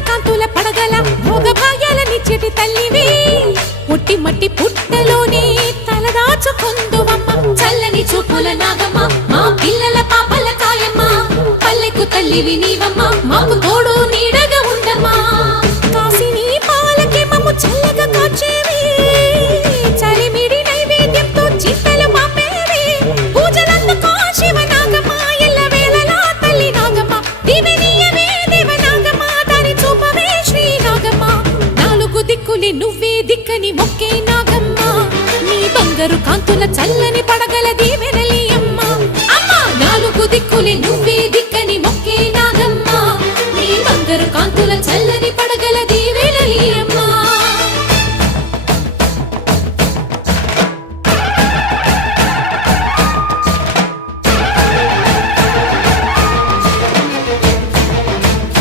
కాంతుల పడగల భోగ భాగ్యాలనిచ్చేటి తల్లివి పుట్టి మట్టి పుట్టలోనే తలదాచుకుందువమ్మ చల్లని చూపుల నాగమ్మ మా పిల్లల పాపల కాయమ్మ పల్లెకు తల్లివి నీవమ్మ మాకు తోడు నీడగా ఉండమ్మా కాసిని పాలకి మమ్ము చల్లగా కాచేవి చలిమిడి నైవేద్యంతో చింతలు మాపేవి పూజలందుకో శివ నాగమ్మ ఎల్ల వేళలా తల్లి నాగమ్మ దివినీయవే దేవ నాగమ్మ దారి చూపవే శ్రీ నాగమ్మ నాలుగు దిక్కులే నువ్వే దిక్కని మొక్కే నాగమ్మ నీ బంగారు కాంతుల చల్ల